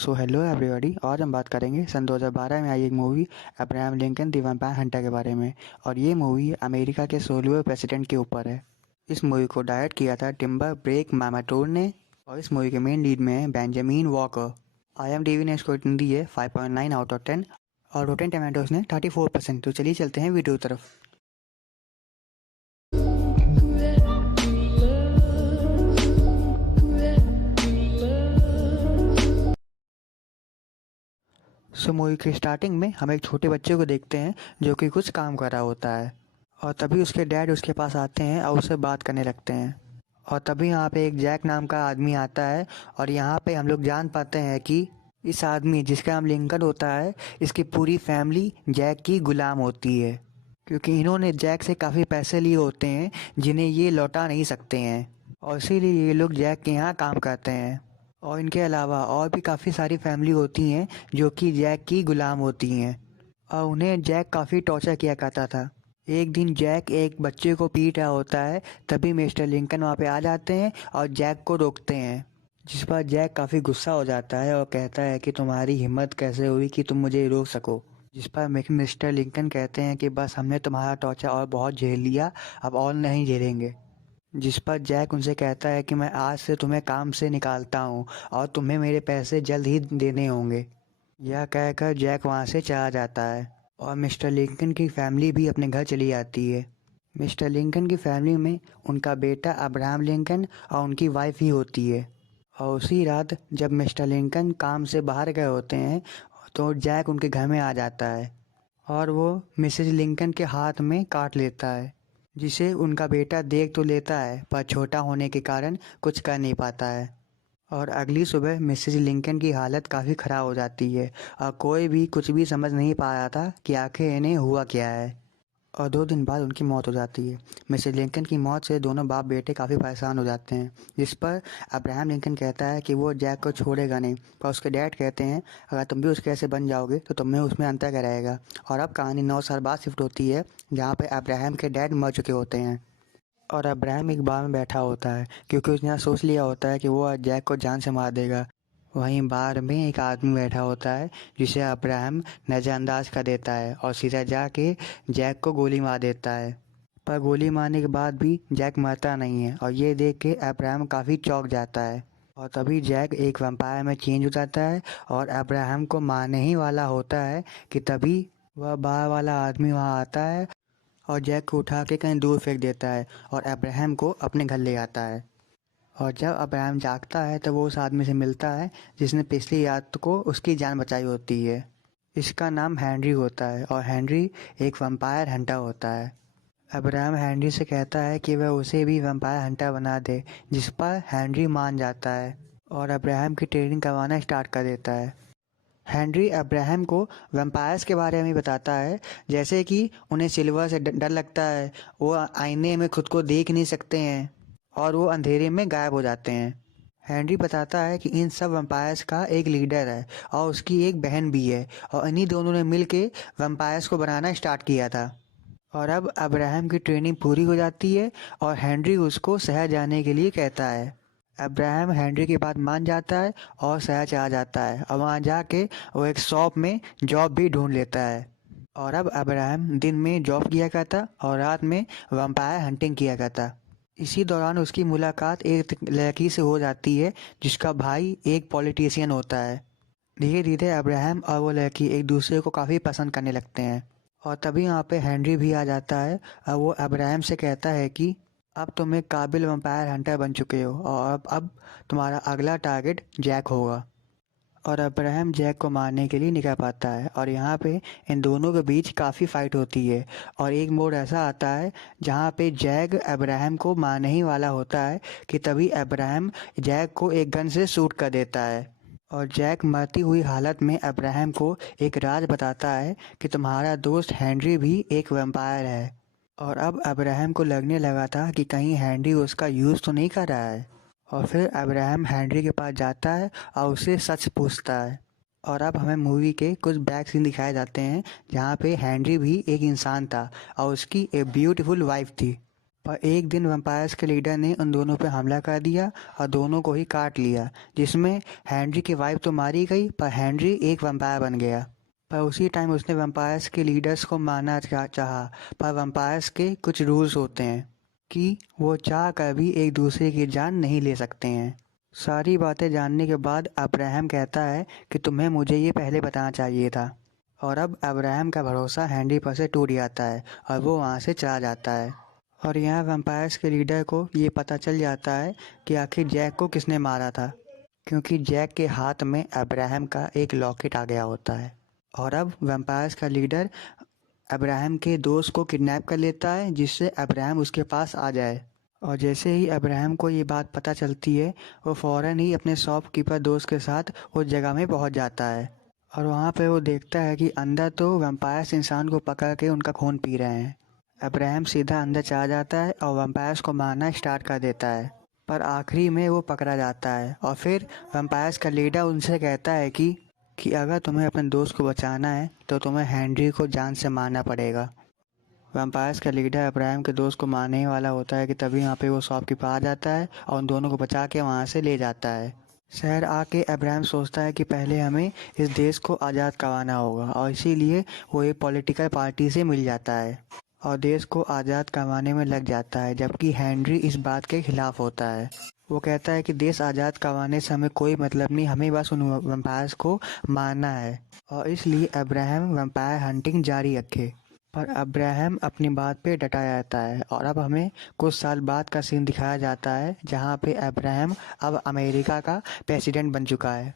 So hello everybody. आज हम बात करेंगे सन 2012 में आई एक movie Abraham Lincoln the vampire Hunter के बारे में। और ये मूवी अमेरिका के 16वें प्रेसिडेंट के ऊपर है। इस मूवी को डायरेक्ट किया था टिम्बर ब्रेक मामाटोर ने और इस मूवी के मेन लीड में है बेंजामिन वॉकर। IMDb ने इसको रेटिंग दी है 5.9 आउट ऑफ 10 और रोटेन टोमेटोज ने 34%। तो चलिए चलते हैं वीडियो की तरफ। सो मूवी की स्टार्टिंग में हम एक छोटे बच्चे को देखते हैं जो कि कुछ काम कर रहा होता है और तभी उसके डैड उसके पास आते हैं और उससे बात करने लगते हैं। और तभी यहाँ पे एक जैक नाम का आदमी आता है और यहाँ पे हम लोग जान पाते हैं कि इस आदमी जिसका नाम लिंकन होता है, इसकी पूरी फैमिली जैक की गुलाम होती है, क्योंकि इन्होंने जैक से काफ़ी पैसे लिए होते हैं जिन्हें ये लौटा नहीं सकते हैं और इसीलिए ये लोग जैक के यहाँ काम करते हैं। और इनके अलावा और भी काफ़ी सारी फैमिली होती हैं जो कि जैक की गुलाम होती हैं और उन्हें जैक काफ़ी टॉर्चर किया करता था। एक दिन जैक एक बच्चे को पीट रहा होता है, तभी मिस्टर लिंकन वहाँ पे आ जाते हैं और जैक को रोकते हैं, जिस पर जैक काफ़ी गुस्सा हो जाता है और कहता है कि तुम्हारी हिम्मत कैसे हुई कि तुम मुझे रोक सको। जिस पर मिस्टर लिंकन कहते हैं कि बस हमने तुम्हारा टॉर्चर और बहुत झेल लिया, अब और नहीं झेलेंगे। जिस पर जैक उनसे कहता है कि मैं आज से तुम्हें काम से निकालता हूँ और तुम्हें मेरे पैसे जल्द ही देने होंगे। यह कहकर जैक वहाँ से चला जाता है और मिस्टर लिंकन की फैमिली भी अपने घर चली जाती है। मिस्टर लिंकन की फैमिली में उनका बेटा अब्राहम लिंकन और उनकी वाइफ ही होती है। और उसी रात जब मिस्टर लिंकन काम से बाहर गए होते हैं तो जैक उनके घर में आ जाता है और वो मिसेज लिंकन के हाथ में काट लेता है, जिसे उनका बेटा देख तो लेता है पर छोटा होने के कारण कुछ कर नहीं पाता है। और अगली सुबह मिसेज लिंकन की हालत काफ़ी ख़राब हो जाती है और कोई भी कुछ भी समझ नहीं पा रहा था कि आखिर इन्हें हुआ क्या है। और 2 दिन बाद उनकी मौत हो जाती है। मिसेज लिंकन की मौत से दोनों बाप बेटे काफ़ी परेशान हो जाते हैं, जिस पर अब्राहम लिंकन कहता है कि वो जैक को छोड़ेगा नहीं, पर उसके डैड कहते हैं अगर तुम भी उसके ऐसे बन जाओगे तो तुम्हें उसमें अंतर क्या रहेगा। और अब कहानी 9 साल बाद शिफ्ट होती है, जहाँ पे अब्राहम के डैड मर चुके होते हैं और अब्राहम एक बार में बैठा होता है क्योंकि उसने सोच लिया होता है कि वो आज जैक को जान से मार देगा। वहीं बार में एक आदमी बैठा होता है जिसे अब्राहम नज़रअंदाज कर देता है और सीधा जाके जैक को गोली मार देता है। पर गोली मारने के बाद भी जैक मरता नहीं है और ये देख के अब्राहम काफ़ी चौंक जाता है। और तभी जैक एक वैम्पायर में चेंज हो जाता है और अब्राहम को मारने ही वाला होता है कि तभी वह बाहर वाला आदमी वहाँ आता है और जैक को उठा के कहीं दूर फेंक देता है और अब्राहम को अपने घर ले आता है। और जब अब्राहम जागता है तो वो उस आदमी से मिलता है जिसने पिछली रात को उसकी जान बचाई होती है। इसका नाम हेनरी होता है और हेनरी एक वैम्पायर हंटर होता है। अब्राहम हेनरी से कहता है कि वह उसे भी वैम्पायर हंटर बना दे, जिस पर हेनरी मान जाता है और अब्राहम की ट्रेनिंग करवाना स्टार्ट कर देता है। हेनरी अब्राहम को वैम्पायर्स के बारे में बताता है, जैसे कि उन्हें सिल्वर से डर लगता है, वो आईने में खुद को देख नहीं सकते हैं और वो अंधेरे में गायब हो जाते हैं। हेनरी बताता है कि इन सब वैम्पायर्स का एक लीडर है और उसकी एक बहन भी है और इन्हीं दोनों ने मिल के वैम्पायर्स को बनाना स्टार्ट किया था। और अब अब्राहम की ट्रेनिंग पूरी हो जाती है और हेनरी उसको शहर जाने के लिए कहता है। अब्राहम हेनरी की बात मान जाता है और शहर चला जाता है और वहाँ जाके वो एक शॉप में जॉब भी ढूंढ लेता है। और अब अब्राहम दिन में जॉब किया करता और रात में वैम्पायर हंटिंग किया करता। इसी दौरान उसकी मुलाकात एक लड़की से हो जाती है जिसका भाई एक पॉलिटिशियन होता है। धीरे धीरे अब्राहम और वो लड़की एक दूसरे को काफ़ी पसंद करने लगते हैं और तभी वहाँ पे हेनरी भी आ जाता है और वो अब्राहम से कहता है कि अब तुम एक काबिल वैम्पायर हंटर बन चुके हो और अब तुम्हारा अगला टारगेट जैक होगा। और अब्राहम जैक को मारने के लिए निकल पाता है और यहाँ पे इन दोनों के बीच काफ़ी फाइट होती है और एक मोड़ ऐसा आता है जहाँ पे जैक अब्राहम को मारने ही वाला होता है कि तभी अब्राहम जैक को एक गन से शूट कर देता है और जैक मरती हुई हालत में अब्राहम को एक राज बताता है कि तुम्हारा दोस्त हेनरी भी एक वैम्पायर है। और अब अब्राहम को लगने लगा था कि कहीं हेनरी उसका यूज़ तो नहीं कर रहा है। और फिर अब्राहम हेनरी के पास जाता है और उससे सच पूछता है। और अब हमें मूवी के कुछ बैक सीन दिखाए जाते हैं जहाँ पे हेनरी भी एक इंसान था और उसकी एक ब्यूटीफुल वाइफ थी। पर एक दिन वैम्पायर्स के लीडर ने उन दोनों पे हमला कर दिया और दोनों को ही काट लिया, जिसमें हेनरी की वाइफ तो मारी गई पर हेनरी एक वैम्पायर बन गया। पर उसी टाइम उसने वैम्पायर्स के लीडर्स को मारना चाहा, पर वैम्पायर्स के कुछ रूल्स होते हैं कि वो चाह कर भी एक दूसरे की जान नहीं ले सकते हैं। सारी बातें जानने के बाद अब्राहम कहता है कि तुम्हें मुझे ये पहले बताना चाहिए था। और अब अब्राहम का भरोसा हेनरी पर से टूट जाता है और वो वहाँ से चला जाता है। और यहाँ वैम्पायर्स के लीडर को ये पता चल जाता है कि आखिर जैक को किसने मारा था, क्योंकि जैक के हाथ में अब्राहम का एक लॉकेट आ गया होता है। और अब वैम्पायर्स का लीडर अब्राहम के दोस्त को किडनैप कर लेता है, जिससे अब्राहम उसके पास आ जाए। और जैसे ही अब्राहम को ये बात पता चलती है, वो फ़ौरन ही अपने शॉपकीपर दोस्त के साथ उस जगह में पहुंच जाता है। और वहाँ पे वो देखता है कि अंदर तो वैम्पायर्स इंसान को पकड़ के उनका खून पी रहे हैं। अब्राहम सीधा अंदर चला जाता है और वैम्पायर्स को मारना स्टार्ट कर देता है, पर आखिरी में वो पकड़ा जाता है। और फिर वैम्पायर्स का लीडर उनसे कहता है कि अगर तुम्हें अपने दोस्त को बचाना है तो तुम्हें हेनरी को जान से मारना पड़ेगा। वैम्पायर्स का लीडर अब्राहम के दोस्त को मारने ही वाला होता है कि तभी यहाँ पे वो शॉपकीपर आ जाता है और उन दोनों को बचा के वहाँ से ले जाता है। शहर आके अब्राहम सोचता है कि पहले हमें इस देश को आज़ाद करवाना होगा, और इसीलिए वो एक पॉलिटिकल पार्टी से मिल जाता है और देश को आज़ाद करवाने में लग जाता है, जबकि हेनरी इस बात के खिलाफ होता है। वो कहता है कि देश आज़ाद करवाने से हमें कोई मतलब नहीं, हमें बस उन वैम्पायर्स को मारना है, और इसलिए अब्राहम वैम्पायर हंटिंग जारी रखे। पर अब्राहम अपनी बात पे डटा रहता है। और अब हमें कुछ साल बाद का सीन दिखाया जाता है, जहाँ पे अब्राहम अब अमेरिका का प्रेसिडेंट बन चुका है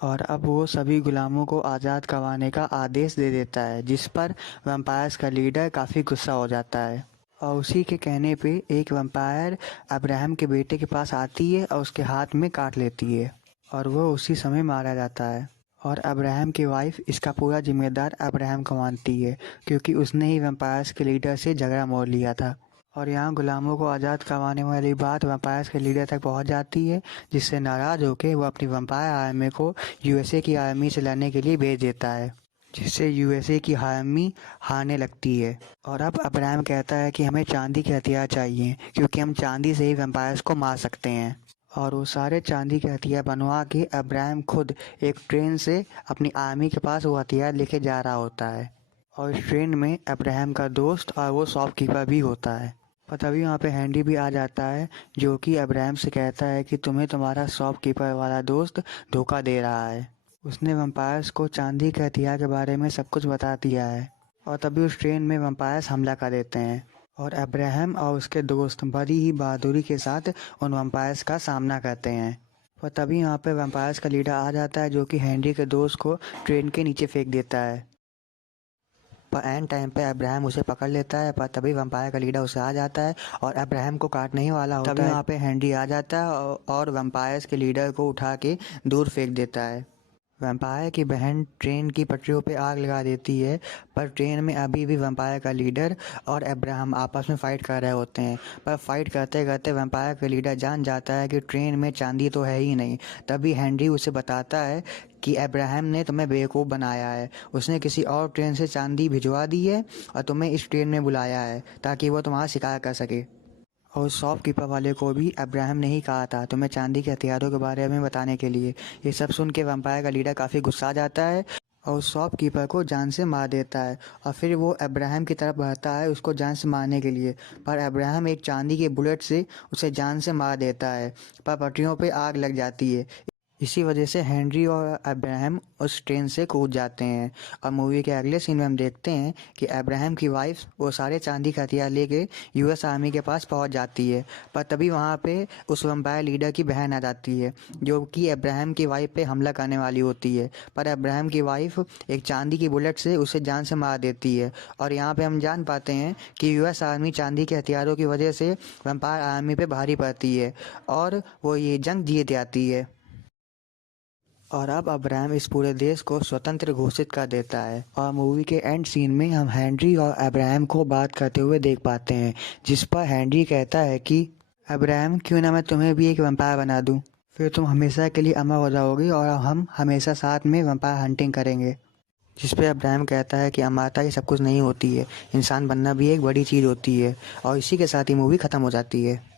और अब वो सभी गुलामों को आज़ाद करवाने का आदेश दे देता है, जिस पर वैम्पायर्स का लीडर काफ़ी गुस्सा हो जाता है। और उसी के कहने पे एक वैम्पायर अब्राहम के बेटे के पास आती है और उसके हाथ में काट लेती है और वो उसी समय मारा जाता है। और अब्राहम की वाइफ इसका पूरा जिम्मेदार अब्राहम को मानती है, क्योंकि उसने ही वैम्पायर्स के लीडर से झगड़ा मोल लिया था। और यहाँ गुलामों को आज़ाद करवाने वाली बात वैम्पायर्स के लीडर तक पहुँच जाती है, जिससे नाराज़ होकर वो अपनी वैम्पायर आर्मी को यूएसए की आर्मी से लड़ने के लिए भेज देता है, जिससे यूएसए की आर्मी हारने लगती है। और अब अब्राहम कहता है कि हमें चांदी के हथियार चाहिए, क्योंकि हम चांदी से ही वैम्पायर्स को मार सकते हैं। और वो सारे चांदी के हथियार बनवा के अब्राहम खुद एक ट्रेन से अपनी आर्मी के पास वो हथियार लेके जा रहा होता है। और इस ट्रेन में अब्राहम का दोस्त और वो शॉपकीपर भी होता है। पर तभी वहाँ पे हैंडी भी आ जाता है, जो कि अब्राहम से कहता है कि तुम्हें तुम्हारा शॉपकीपर वाला दोस्त धोखा दे रहा है। उसने वैम्पायर्स को चांदी के हथियार के बारे में सब कुछ बता दिया है। और तभी उस ट्रेन में वैम्पायर्स हमला कर देते हैं और अब्राहम और उसके दोस्त बड़ी ही बहादुरी के साथ उन वैम्पायर्स का सामना करते हैं। और तभी यहाँ पे वैम्पायर्स का लीडर आ जाता है, जो कि हेनरी के दोस्त को ट्रेन के नीचे फेंक देता है। पर एंड टाइम पे अब्राहम उसे पकड़ लेता है, पर तभी वैम्पायर का लीडर उसे आ जाता है और अब्राहम को काटने ही वाला होता है। तभी वहाँ पे हेनरी आ जाता है और वैम्पायर्स के लीडर को उठा के दूर फेंक देता है। वैम्पायर की बहन ट्रेन की पटरियों पे आग लगा देती है, पर ट्रेन में अभी भी वैम्पायर का लीडर और अब्राहम आपस में फ़ाइट कर रहे होते हैं। पर फाइट करते करते वैम्पायर का लीडर जान जाता है कि ट्रेन में चांदी तो है ही नहीं। तभी हेनरी उसे बताता है कि अब्राहम ने तुम्हें बेवकूफ़ बनाया है, उसने किसी और ट्रेन से चांदी भिजवा दी है और तुम्हें इस ट्रेन में बुलाया है ताकि वो तुम्हारा शिकार कर सके। और शॉपकीपर वाले को भी अब्राहम ने ही कहा था तुम्हें चांदी के हथियारों के बारे में बताने के लिए। ये सब सुन के वैम्पायर का लीडर काफ़ी गुस्सा जाता है और उस शॉपकीपर को जान से मार देता है। और फिर वो अब्राहम की तरफ बढ़ता है उसको जान से मारने के लिए, पर अब्राहम एक चांदी के बुलेट से उसे जान से मार देता है, पर पटरियों पे आग लग जाती है। इसी वजह से हेनरी और अब्राहम उस ट्रेन से कूद जाते हैं। और मूवी के अगले सीन में हम देखते हैं कि अब्राहम की वाइफ वो सारे चांदी का हथियार लेके यूएस आर्मी के पास पहुंच जाती है। पर तभी वहां पे उस वैम्पायर लीडर की बहन आ जाती है, जो कि अब्राहम की वाइफ पे हमला करने वाली होती है। पर अब्राहम की वाइफ एक चांदी की बुलेट से उसे जान से मार देती है। और यहाँ पे हम जान पाते हैं कि यूएस आर्मी चांदी के हथियारों की वजह से वैम्पायर आर्मी पे भारी पड़ती है और वो ये जंग जीत जाती है। और अब अब्राहम इस पूरे देश को स्वतंत्र घोषित कर देता है। और मूवी के एंड सीन में हम हेनरी और अब्राहम को बात करते हुए देख पाते हैं, जिस पर हेनरी कहता है कि अब्राहम क्यों ना मैं तुम्हें भी एक वैम्पायर बना दूं, फिर तुम हमेशा के लिए अमर हो जाओगी और हम हमेशा साथ में वैम्पायर हंटिंग करेंगे। जिस पे अब्राहम कहता है कि अमाता ही सब कुछ नहीं होती है, इंसान बनना भी एक बड़ी चीज़ होती है। और इसी के साथ ही मूवी ख़त्म हो जाती है।